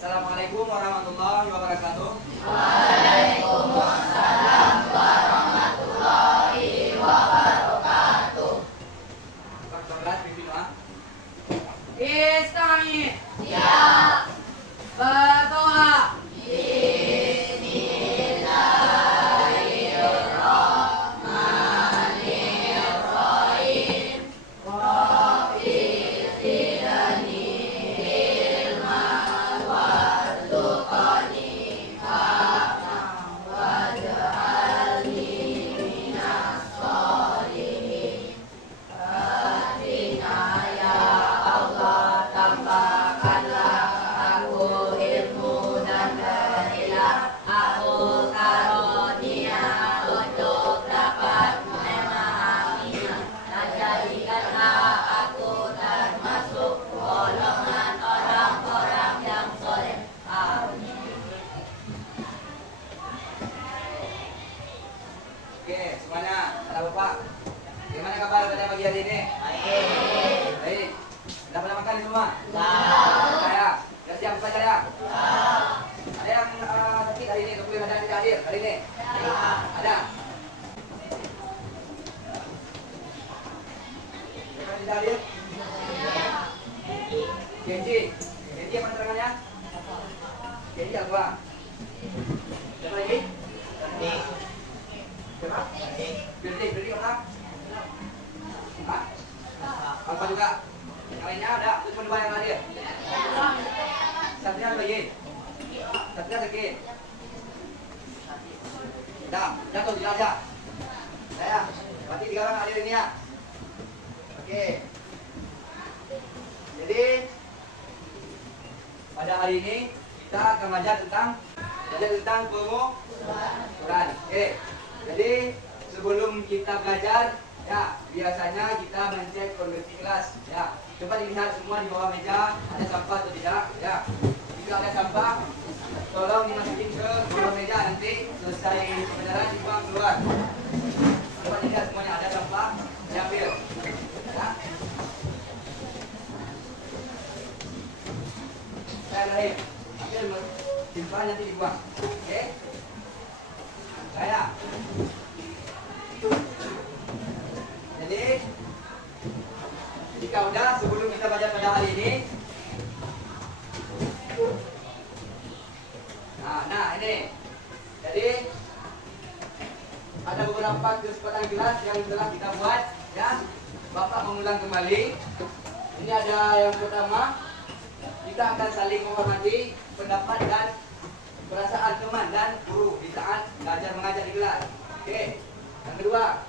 Assalamualaikum warahmatullahi wabarakatuh. Waalaikumsalam warahmatullahi wabarakatuh. Kelas pimpin doa. Istami Siap. berdoa. Bismillahirrahmanirrahim. Rabbi zidni ilman warzuqni fahman waj'alni minas sholihin. Hadinya ya Allah, tambahkanlah aku ilmu dan keilah aku karunia untuk dapat memahaminya, dan jadikanlah aku termasuk golongan orang-orang yang soleh. Amin. Oke, semuanya. Halo Bapak. Gimana kabar pada pagi hari ini? Baik. Sudah pada makan semua? Saya. Sudah siap belajar ya? Ada yang sakit hari ini? Tunggu yang ada yang tidak hadir hari ini? Ada. Siapa yang tidak hadir? Genji. Genji apa terangannya? Genji apa? Siapa lagi? Siapa? Berarti orang? Hah? Apa juga? Yang lainnya ada? Itu cuma dua yang hadir. Satunya lagi. Satunya sakit. Dah, jatuh tidak ada. Saya. Berarti 3 orang hadir ini ya. Oke. Jadi pada hari ini kita akan belajar tentang pengumuman. Oke. Jadi sebelum kita belajar, ya biasanya kita mencek kondisi kelas. Ya, coba dilihat semua di bawah meja ada sampah atau tidak. Ya, jika ada sampah, tolong dimasukin ke bawah meja, nanti selesai pembelajaran dibuang keluar. Coba dilihat semuanya ada sampah, diambil. Ya. Saya lahir, ambil simpan nanti dibuang. Oke? Saya. Jadi jika udah, sebelum kita baca pada hari ini, nah ini, jadi ada beberapa kesempatan kelas yang telah kita buat, ya. Bapak mengulang kembali. Ini ada yang pertama, kita akan saling menghormati pendapat dan perasaan teman dan guru di saat belajar mengajar di kelas. Oke. Yang kedua,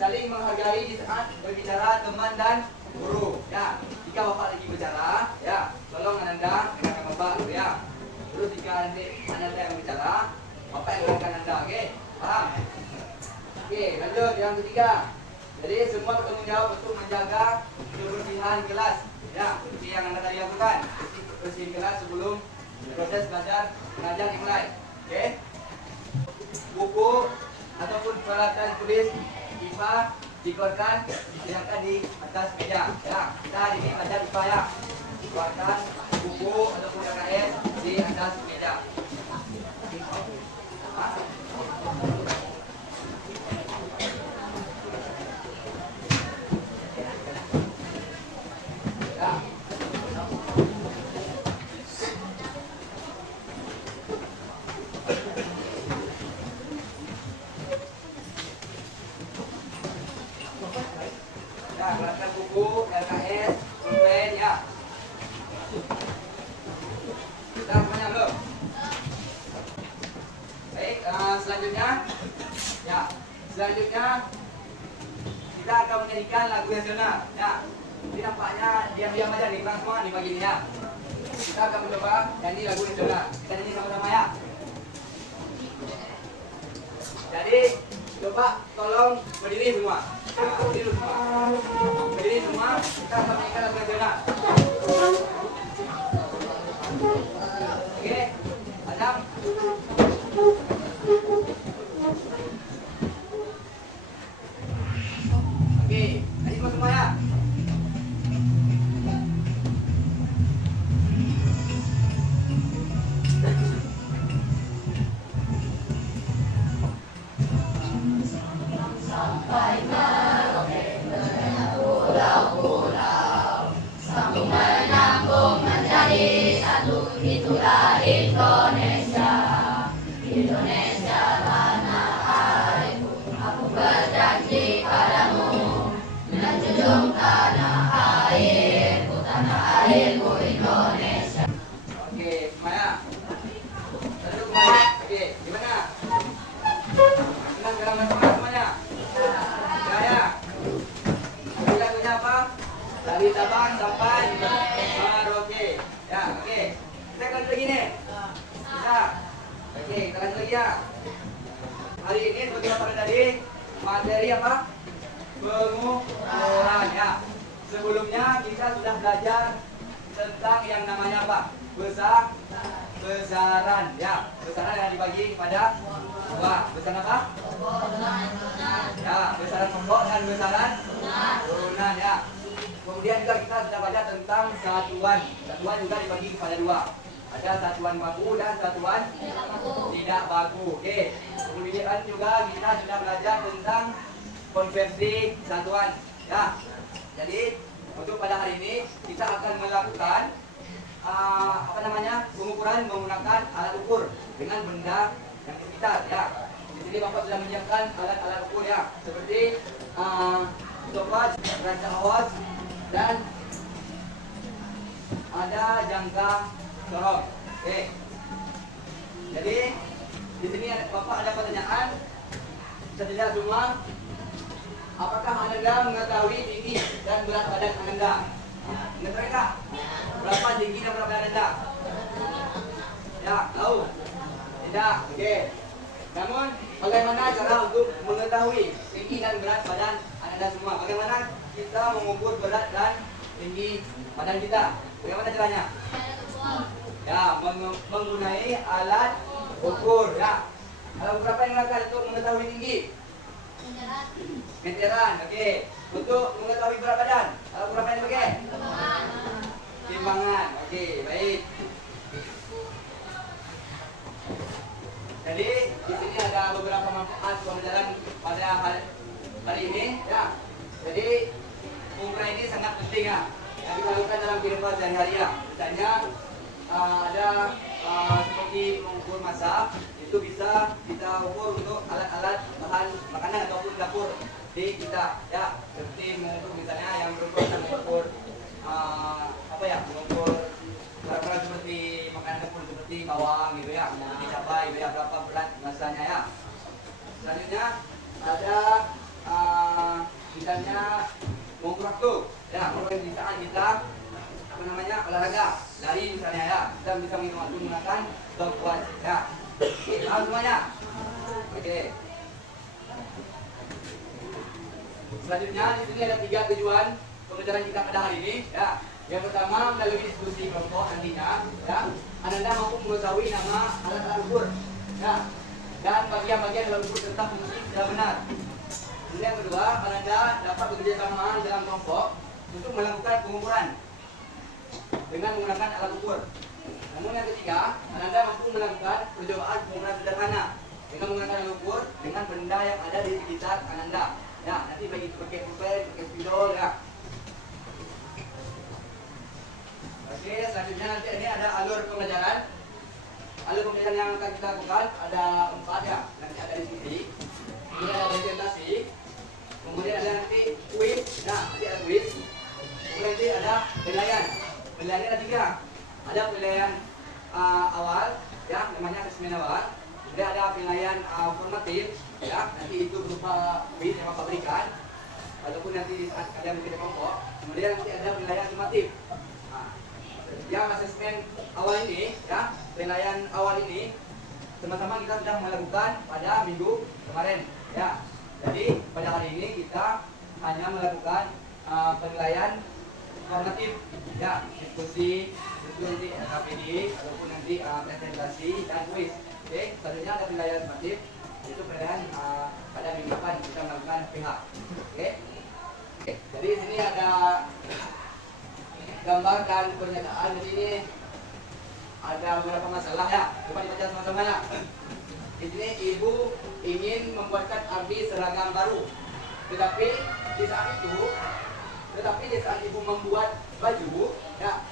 saling menghargai di saat berbicara teman dan guru. Ya, jika bapak lagi bicara, ya, tolong anda dengarkan bapak, ya. Terus jika nanti anda yang bicara, bapak yang dengarkan anda, oke? Paham? Oke, lanjut yang ketiga. Jadi semua bertanggung jawab untuk menjaga kebersihan kelas. Ya, seperti yang anda tadi lakukan, bersihin kelas sebelum proses belajar mengajar dimulai. Oke? Buku ataupun peralatan tulis IPA dikeluarkan, disediakan di atas meja. Ya, kita hari ini belajar IPA ya. Keluarkan buku ataupun LKS di atas meja. Ya. Ya, keluarkan buku, LKS, pulpen, ya. Kita semuanya belum? Baik, selanjutnya, ya, selanjutnya kita akan menyanyikan lagu nasional. Ya, ini nampaknya diam-diam aja nih, kurang semua nih pagi ini ya. Kita akan mencoba nyanyi lagu nasional. Kita nyanyi sama-sama ya. Jadi, coba tolong berdiri semua. Nah, berdiri semua. Berdiri semua, kita akan menyanyikan lagu nasional. Oke, Adam. Oke, nyanyi semua ya. itulah Indonesia. Indonesia tanah airku, aku berjanji padamu menjunjung tanah airku, tanah airku Indonesia. Oke, Maya. Duduk kembali. Oke, gimana? Senang dalam masalah semuanya? Ya. Jadi lagunya apa? Dari Sabang sampai Merauke. Ya, oke. Kita lanjut lagi nih. Bisa. Oke, kita lanjut lagi ya. Hari ini seperti apa tadi? Materi apa? Pengukuran ya. Sebelumnya kita sudah belajar tentang yang namanya apa? Besaran ya. Besaran yang dibagi kepada dua. Besaran apa? Ya, besaran pokok dan besaran turunan ya. Kemudian juga kita sudah baca tentang satuan. Satuan juga dibagi kepada dua. Ada satuan baku dan satuan tidak baku. Oke. Kemudian juga kita sudah belajar tentang konversi satuan. Ya. Jadi untuk pada hari ini kita akan melakukan pengukuran menggunakan alat ukur dengan benda yang di sekitar. Ya. Di sini Bapak sudah menyiapkan alat-alat ukur ya, seperti stopwatch, rancang awas, dan ada jangka sorong. Oke. Jadi di sini Bapak ada pertanyaan. Bisa dilihat semua. Apakah Anda mengetahui tinggi dan berat badan Anda? Mengetahui nggak? Berapa tinggi dan berat badan Anda? Ya, tahu? Tidak. Oke. Namun bagaimana cara untuk mengetahui tinggi dan berat badan Anda semua? Bagaimana kita mengukur berat dan tinggi badan kita? Bagaimana caranya? Ya, menggunakan alat ukur ya. Alat ukur apa yang digunakan untuk mengetahui tinggi? Meteran. Oke. Untuk mengetahui berat badan, alat ukur apa yang dipakai? Timbangan. Oke, baik. Jadi di sini ada beberapa manfaat pembelajaran pada hari ini ya. Jadi pengukuran ini sangat penting ya. Yang kita lakukan dalam kehidupan sehari-hari ya. Misalnya ada seperti mengukur massa, itu bisa kita ukur untuk alat-alat bahan makanan ataupun dapur di kita ya. Seperti mengukur misalnya yang berkuasa mengukur mengukur barang-barang seperti makanan dapur seperti bawang gitu ya, seperti cabai gitu ya, berapa berat massanya ya. Selanjutnya ada misalnya mengukur waktu ya, di saat kita olahraga lari misalnya ya, kita bisa menghitung waktu menggunakan stopwatch ya. Oke, paham semuanya? Oke. Selanjutnya di sini ada 3 tujuan pembelajaran kita pada hari ini ya. Yang pertama, melalui diskusi kelompok nantinya ya, Anda mampu mengetahui nama alat-alat ukur ya, dan bagian-bagian alat ukur serta fungsi secara benar. Kemudian yang kedua, Anda dapat bekerja sama dalam kelompok untuk melakukan pengukuran dengan menggunakan alat ukur. Namun yang ketiga, Anda mampu melakukan percobaan pengukuran sederhana dengan menggunakan alat ukur dengan benda yang ada di sekitar Anda. Ya, nanti bagi pakai pulpen, pakai spidol ya. Oke, selanjutnya nanti ini ada alur pembelajaran. Alur pembelajaran yang akan kita lakukan ada 4 ya. Nanti ada diskusi, kemudian ada presentasi, kemudian ada nanti kuis. Nah, nanti ada kuis. Kemudian nanti ada penilaian. Penilaian ada 3. Ada penilaian awal ya, namanya asesmen awal. Kemudian ada penilaian formatif ya, nanti itu berupa kuis yang Bapak berikan ataupun nanti saat kalian bikin kelompok. Kemudian nanti ada penilaian sumatif. Yang asesmen awal ini ya, penilaian awal ini sama-sama kita sudah melakukan pada minggu kemarin ya. Jadi pada hari ini kita hanya melakukan penilaian formatif ya, diskusi, itu nanti KPD ataupun nanti presentasi dan kuis. Oke, selanjutnya ada penilaian formatif, itu penilaian pada minggu depan kita melakukan PH. Oke. Jadi di sini ada gambar dan pernyataan. Di sini ada beberapa masalah ya. Coba dibaca sama-sama ya. Di sini ibu ingin membuatkan arti seragam baru, tetapi di saat ibu membuat baju ya,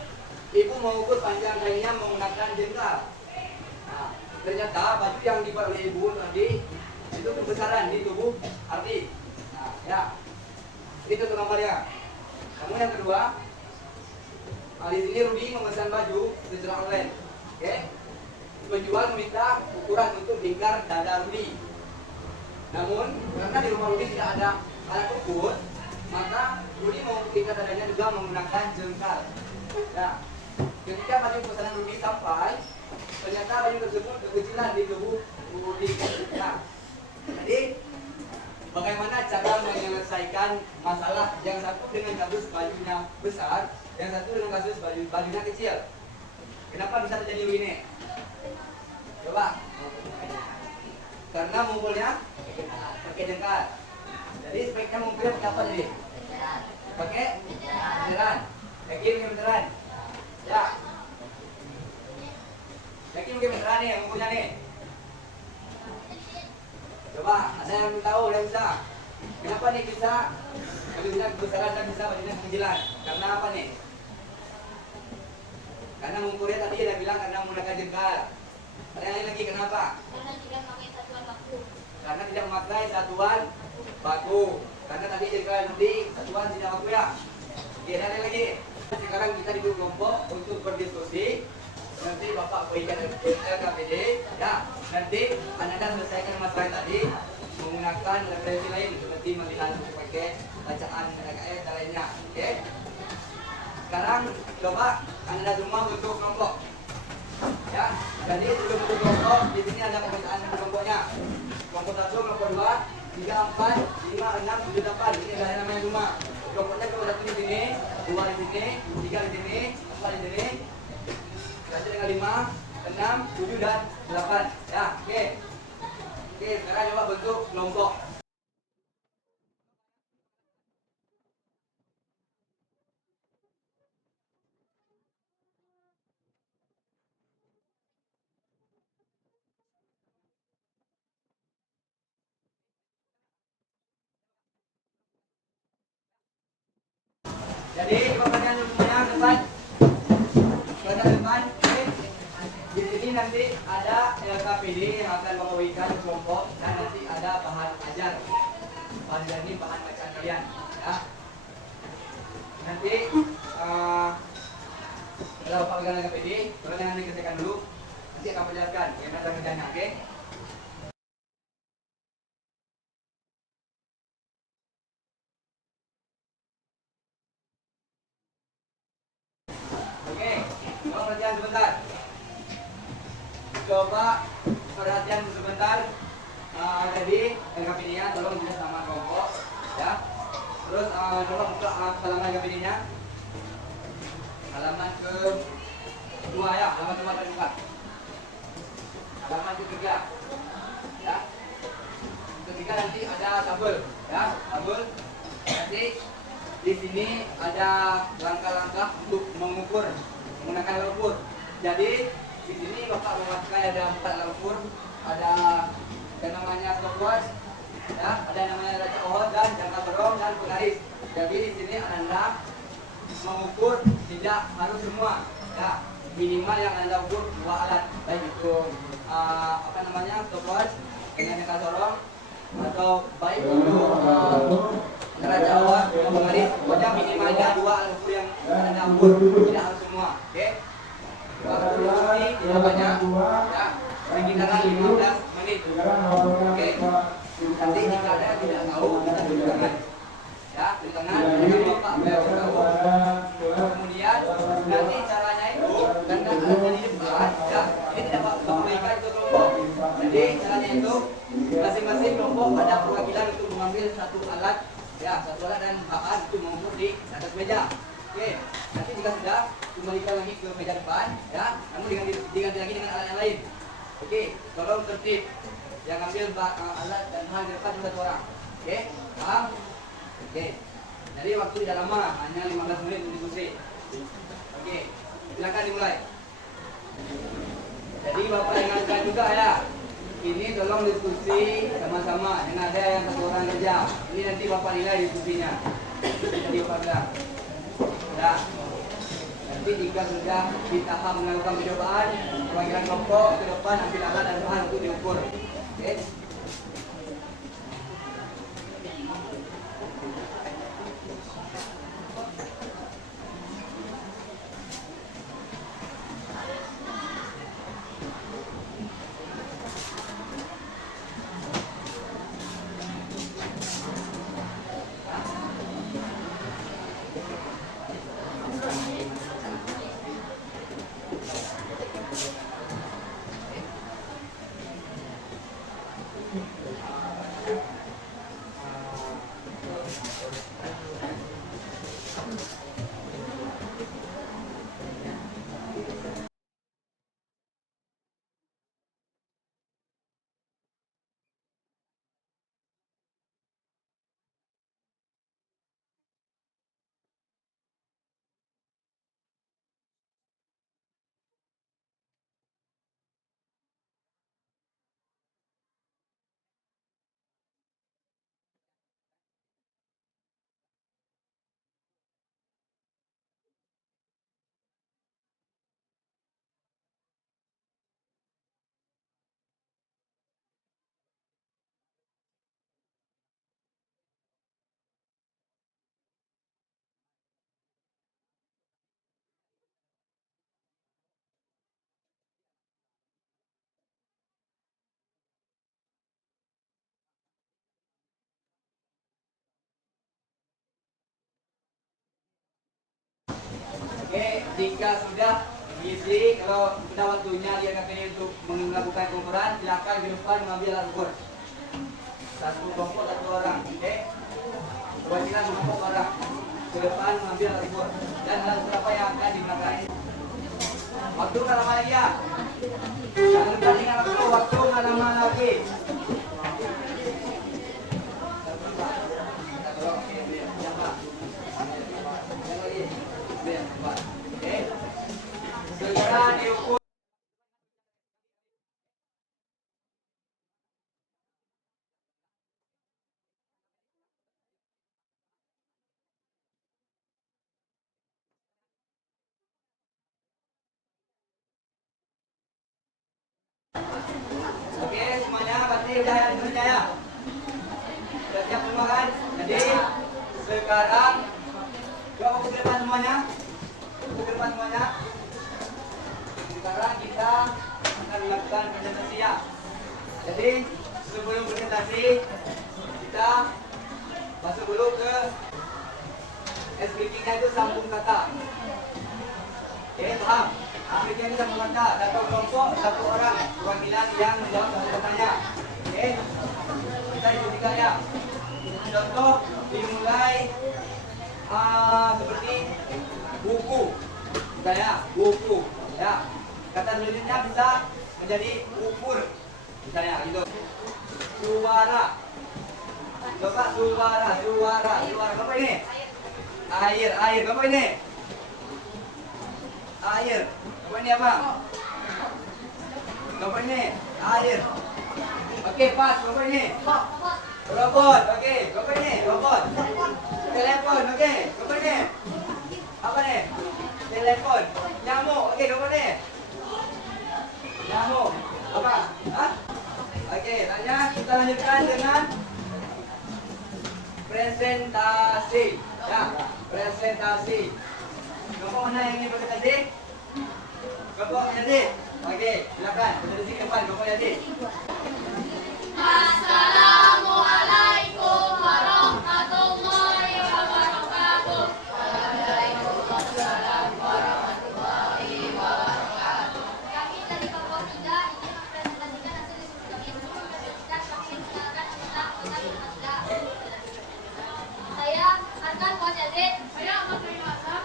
ibu mengukur panjang kainnya menggunakan jengkal. Nah, ternyata baju yang dibuat oleh ibu tadi itu kebesaran di tubuh Ardi. Nah, ya, itu tuh gambarnya. Namun yang kedua, di sini Rudi memesan baju secara online. Oke, penjual meminta ukuran untuk lingkar dada Rudi. Namun karena di rumah Rudi tidak ada alat ukur, maka Rudi mengukur lingkar dadanya juga menggunakan jengkal. Nah, ketika baju pesanan Rudi sampai, ternyata baju tersebut kekecilan di tubuh Rudi. Nah, jadi bagaimana cara menyelesaikan masalah yang satu dengan kasus bajunya besar, yang satu dengan kasus bajunya kecil? Kenapa bisa terjadi begini? Coba. Karena mengukurnya pakai jengkal. Jadi speknya mengukurnya pakai apa tadi? Pakai meteran. Yakin pakai meteran? Ya. Yakin pakai meteran nih mengukurnya nih? Coba, ada yang tahu yang bisa? Kenapa nih bisa bajunya kebesaran dan bisa bajunya kekecilan? Karena apa nih? Karena mengukurnya tadi dia bilang karena menggunakan jengkal. Ada yang lain lagi kenapa? Karena tidak memakai satuan baku. Karena tidak memakai satuan baku. Karena tadi jengkal nanti satuan tidak baku ya. Oke, ada yang lagi. Sekarang kita duduk kelompok untuk berdiskusi. Nanti Bapak berikan LKPD, ya. Nanti Anda selesaikan masalah tadi menggunakan referensi lain seperti melihat pakai bacaan LKS dan lainnya. Oke. Sekarang coba Anda semua bentuk kelompok. Ya. Jadi bentuk kelompok di sini ada pemetaan kelompoknya. Kelompok 1, kelompok 2, 3, 4, 5, 6, 7, 8. Ini adalah namanya rumah. Kelompoknya kelompok 1 di sini, 2 di sini, 3 di sini, 4 di sini. Lanjut dengan 5, 6, 7, dan 8. Ya, oke. Oke, sekarang coba bentuk kelompok. Jadi, pertanyaan semuanya depan. Pertanyaan depan. Oke. Di sini nanti ada LKPD yang akan membagikan kelompok dan nanti ada bahan ajar. Bahan ajar ini bahan bacaan kalian, ya. Nanti setelah Bapak pegang LKPD, pertanyaan yang dikerjakan dulu. Nanti akan menjelaskan bagaimana cara kerjanya, oke? Oke, coba perhatian sebentar. Coba perhatian sebentar. Jadi LKPD-nya tolong dilihat sama kelompok, ya. Terus coba buka halaman LKPD-nya. Halaman ke-2 ya, halaman ke-2 terbuka. Halaman ke-3. Ya. Ketiga nanti ada tabel, ya, tabel. Nanti di sini ada langkah-langkah untuk mengukur menggunakan alat ukur. Jadi di sini Bapak memakai ada 4 alat ukur, ada yang namanya stopwatch, ya, ada yang namanya raja ohot dan jangka dorong dan penggaris. Jadi di sini Anda mengukur tidak harus semua, ya, minimal yang Anda ukur 2 alat, baik itu apa namanya stopwatch dengan jangka dorong atau baik untuk raja ohot atau penggaris. Pokoknya minimalnya 2 alat ukur yang Anda ukur, tidak harus semua, oke? Kalau produksi tidak banyak, ya, sekitaran 15 menit. Oke, nanti jika ada yang tidak tahu, kita cuci tangan. Ya, cuci tangan, jangan Bapak tahu. Kemudian, nanti caranya itu, karena alatnya di depan, ya, ini tidak Bapak berikan ke kelompok. Jadi, caranya itu, masing-masing kelompok ada perwakilan untuk mengambil 1 alat, ya, 1 alat dan bahan untuk mengukur di atas meja. Oke, nanti jika sudah, kembalikan lagi ke meja depan, ya, namun diganti lagi dengan alat yang lain. Oke, tolong tertib. Yang ambil alat dan bahan di depan 1 orang. Oke, paham? Oke, jadi waktu tidak lama, hanya 15 menit untuk diskusi. Oke, silakan dimulai. Jadi Bapak ingatkan juga ya, ini tolong diskusi sama-sama. Jangan ada yang 1 orang saja. Ini nanti Bapak nilai diskusinya. Jadi Bapak bilang. Sudah. Nanti jika sudah di tahap melakukan percobaan, pemanggilan kelompok ke depan ambil alat dan bahan untuk diukur. Oke. Oke, jika sudah diisi, kalau sudah waktunya dia katanya untuk melakukan pengukuran, silakan di depan mengambil alat ukur. Satu kelompok satu orang, oke? Kewajiban kelompok orang ke depan mengambil alat ukur dan alat ukur apa yang akan digunakan. Waktu nggak lama lagi ya. Jangan tandingan waktu nggak lama lagi. Segera diukur. Oke, semuanya pasti udah ya. Sudah siap semua kan? Jadi sekarang coba ke depan semuanya. Ke depan semuanya. Sekarang kita akan melakukan presentasi ya. Jadi sebelum presentasi kita masuk dulu ke SPP-nya itu sambung kata. Oke, paham? SPP-nya itu sambung kata. Satu kelompok, satu orang perwakilan yang menjawab satu katanya. Oke, kita ikuti ya. Contoh dimulai seperti buku. Misalnya buku. Ya, kata selanjutnya bisa menjadi ukur. Misalnya gitu. Suara. Coba suara. Apa ini? Air. Apa ini? Air. Apa ini apa? Apa ini? Air. Oke, pas. Apa ini? Robot. Oke, apa ini? Robot. Telepon. Oke, apa ini? Apa nih? Telepon. Nyamuk. Oke, apa nih? Nyamuk. Apa? Hah? Oke, tanya kita lanjutkan dengan presentasi. Ya, presentasi. Kelompok mana yang ingin presentasi? Kelompok jadi. Oke, silakan. Presentasi ke depan, kelompok jadi. Assalamualaikum warahmatullahi wabarakatuh. Kami dari kelompok 3 ingin mempresentasikan hasil diskusi kami dan kami mengenalkan tentang kota Yunusda. Saya Arkan Muhammad Yazid. Saya Ahmad Mayasa.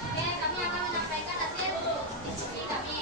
Oke, kami akan menyampaikan hasil diskusi kami.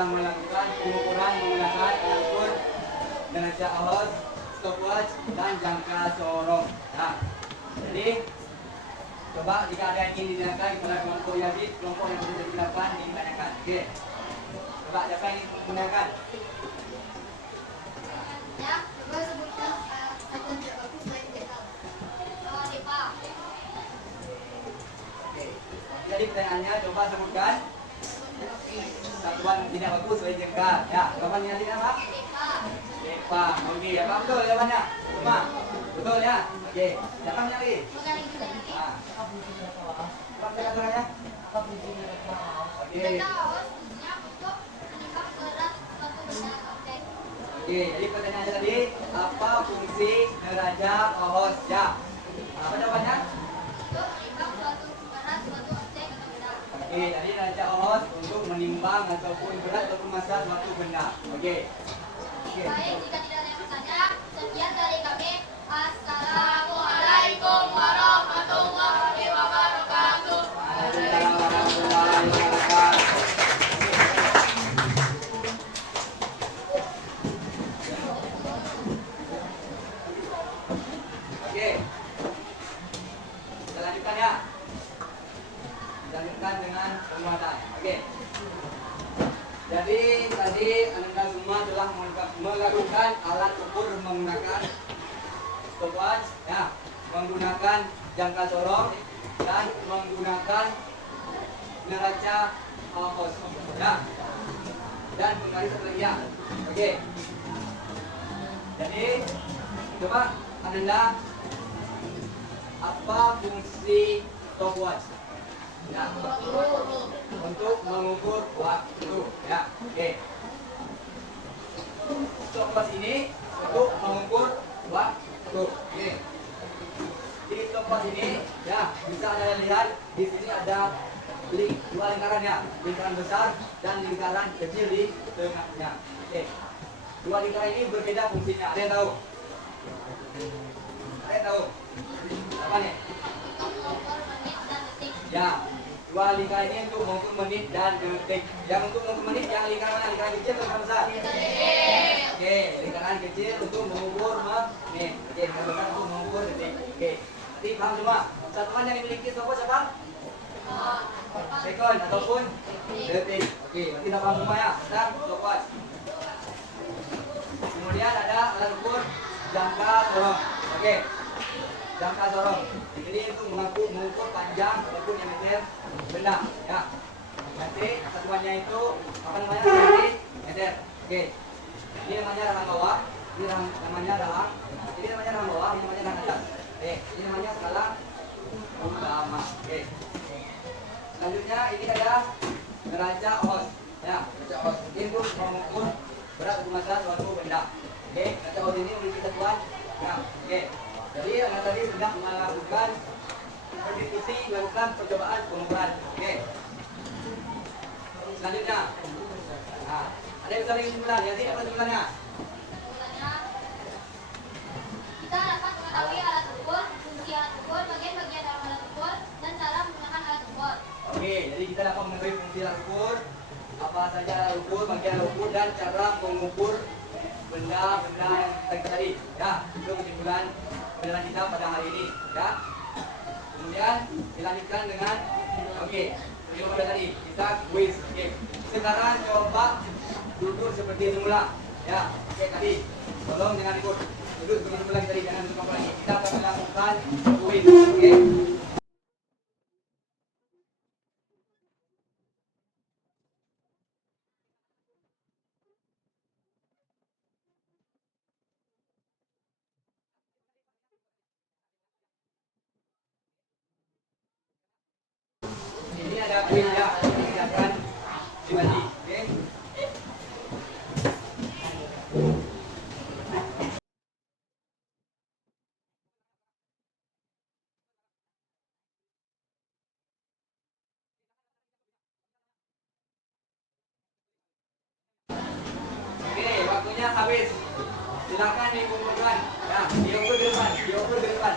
telah melakukan pengukuran menggunakan alat ukur neraca ohos, stopwatch, dan jangka sorong. Nah, jadi coba jika ada yang ingin ditanyakan kepada kelompok Yazid, kelompok yang sudah digunakan ditanyakan. Oke. Coba siapa yang ingin menanyakan? Ya, coba sebutkan satuan tidak bagus selain dekal. Depa. Oke. Jadi pertanyaannya coba sebutkan satuan tidak bagus selain jengkal. Ya, jawabannya tadi apa? Depa. Depa. Oke, apa betul jawabannya? Cuma betul ya. Oke. Siapa yang lagi? Mengenai juga nanti. Ah. Apa kata-katanya? Oke. Kaos fungsinya untuk menimbang berat suatu benda objek. Oke, jadi pertanyaannya tadi apa fungsi neraca ohos? Ya. Apa jawabannya? Untuk menimbang suatu berat suatu objek atau benda. Oke, tadi neraca ohos untuk menimbang ataupun berat ataupun massa suatu benda. Oke. Oke. Baik, jika tidak ada yang bertanya, sekian dari kami. Assalamualaikum warahmatullahi wabarakatuh. Waalaikumsalam warahmatullahi wabarakatuh. Oke. Kita lanjutkan ya. Lanjutkan dengan pembuatan. Oke. Jadi tadi Anda semua telah melakukan alat ukur menggunakan stopwatch, ya, menggunakan jangka sorong dan menggunakan neraca ohos, ya, dan penggaris ya. Oke. Jadi coba Anda apa fungsi stopwatch? Ya, untuk mengukur waktu. Ya, oke. Stopwatch ini untuk mengukur waktu. Oke. Di stopwatch ini, ya, bisa Anda lihat di sini ada dua lingkaran ya, lingkaran besar dan lingkaran kecil di tengahnya. Oke. Dua lingkaran ini berbeda fungsinya. Ada yang tahu? Ada yang tahu? Apa nih? Untuk mengukur menit dan detik. Ya, dua lingkaran ini untuk mengukur menit dan detik. Yang untuk mengukur menit, yang lingkaran mana? Lingkaran kecil atau lingkaran besar? Oke, lingkaran kecil untuk mengukur menit. Oke, lingkaran besar untuk mengukur detik. Oke, nanti paham semua. Satuan yang dimiliki stopwatch apa? Sekon ataupun detik. Oke, nanti kita paham semua ya tentang stopwatch. Kemudian ada alat ukur jangka sorong. Oke, jangka sorong. Ini untuk mengukur panjang ataupun diameter benda. Ya. Nanti satuannya itu apa namanya? Nanti meter. Oke. Ini namanya rahang bawah. Ini namanya rahang. Ini namanya rahang bawah. Ini namanya rahang atas. Oke. Ini namanya skala utama. Oke. Selanjutnya ini ada neraca ohos. Ya, neraca ohos. Ini untuk mengukur berat atau massa suatu benda. Oke. Neraca ohos ini memiliki satuan. Ya. Oke. Jadi Anda tadi sudah melakukan berdiskusi, melakukan percobaan pengukuran. Oke. Selanjutnya, nah, ada yang bisa bagi kesimpulan? Ya, tidak kesimpulannya. Kesimpulannya, kita dapat mengetahui alat ukur, fungsi alat ukur, bagian-bagian dalam alat ukur, dan cara menggunakan alat ukur. Oke, jadi kita dapat mengetahui fungsi alat ukur, apa saja alat ukur, bagian alat ukur, dan cara mengukur benda-benda yang tadi. Ya, itu kesimpulan pelajaran kita pada hari ini. Ya. Kemudian dilanjutkan dengan oke, seperti pada tadi kita quiz. Oke. Sekarang coba duduk seperti semula. Ya. Oke, tadi tolong jangan ikut. Duduk seperti semula tadi, jangan duduk lagi. Kita akan melakukan quiz. Oke. Ini ada quiz ya. Ini akan dibagi. Oke. Oke, waktunya habis. Silakan dikumpulkan. Ya, diukur di depan, diukur di depan.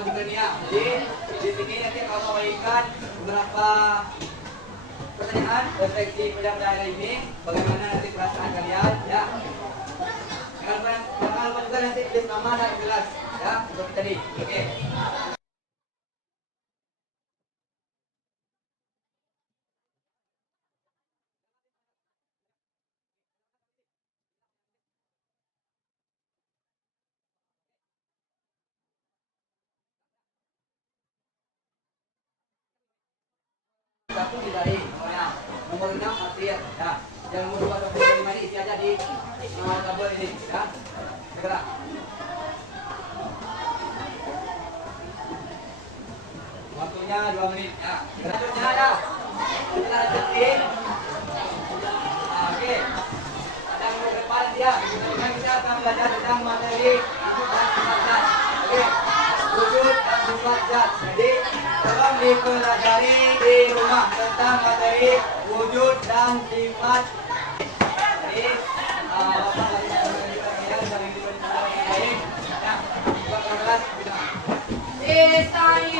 ilmu juga nih ya. Jadi di sini nanti kalau mau bagikan beberapa pertanyaan refleksi pada hari ini, bagaimana nanti perasaan kalian ya. Jangan lupa juga nanti tulis nama dan kelas ya seperti tadi. Oke. Satu dicari nomornya. Nomor 6 Martir ya. Yang nomor 2 nomor 5 ini isi aja di tabel ini ya. Segera. Waktunya 2 menit ya. Selanjutnya ada setelah detik. Oke. Ada yang mau depan dia. Kita akan belajar tentang materi dan sifat zat. Oke. Wujud dan sifat zat. Jadi tolong dipelajari di rumah tentang materi wujud dan sifat. Jadi bapak lagi yang lain. Nah, buat kelas. Istanya